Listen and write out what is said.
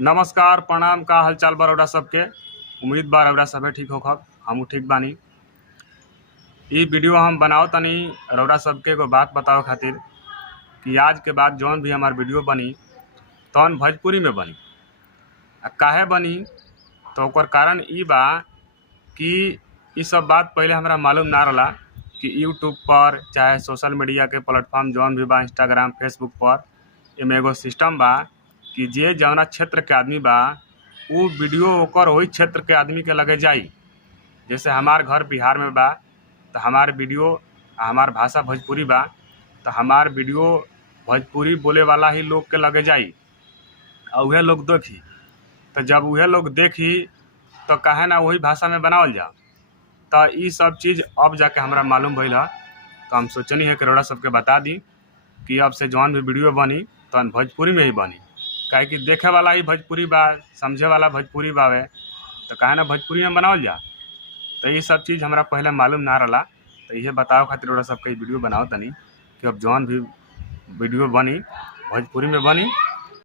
नमस्कार प्रणाम। का हालचाल बा रउरा सबके। उम्मीद बा रउरा सबे ठीक होखब। हमहू ठीक बानी। ई वीडियो हम बनाओ तनी रउरा सबके एगो बात बतावे खातिर कि आज के बाद जौन भी हमार वीडियो बनी तौन भोजपुरी में बनी। काहे बनी तो ओकर कारण ई बा कि ई सब बात पहले हमरा मालूम ना रहला कि यूट्यूब पर चाहे सोशल मीडिया के प्लेटफॉर्म जौन भी बा, इंस्टाग्राम, फेसबुक पर एमे एगो सिस्टम बा कि जे जौना क्षेत्र के आदमी बा उ वीडियो ओकर वही क्षेत्र के आदमी के लगे जाई। जैसे हमार घर बिहार में बा तो हमार वीडियो हमार भाषा भोजपुरी बा तो हमार वीडियो भोजपुरी बोले वाला ही लोग के लगे जाई और उहे लोग देखी। तो जब उहे लोग देखी तो काहे ना वही भाषा में बनावल जा। तो ई सब चीज़ अब जाके हमरा मालूम भइल ह। तो हम सोचनी है कि रउरा सबके बता दी कि अब से जौन भी वीडियो बनी तो भोजपुरी में ही बनी। काहे कि देखे वाला ही भोजपुरी बा, समझे वाला भोजपुरी बावे तो काहे ना भोजपुरी में बनावल जा। तो ये सब चीज़ हमरा पहले मालूम ना रहला। तो ये बतावे खातिर रउरा सबके वीडियो बनाओ तनी कि अब जौन भी वीडियो बनी भोजपुरी में बनी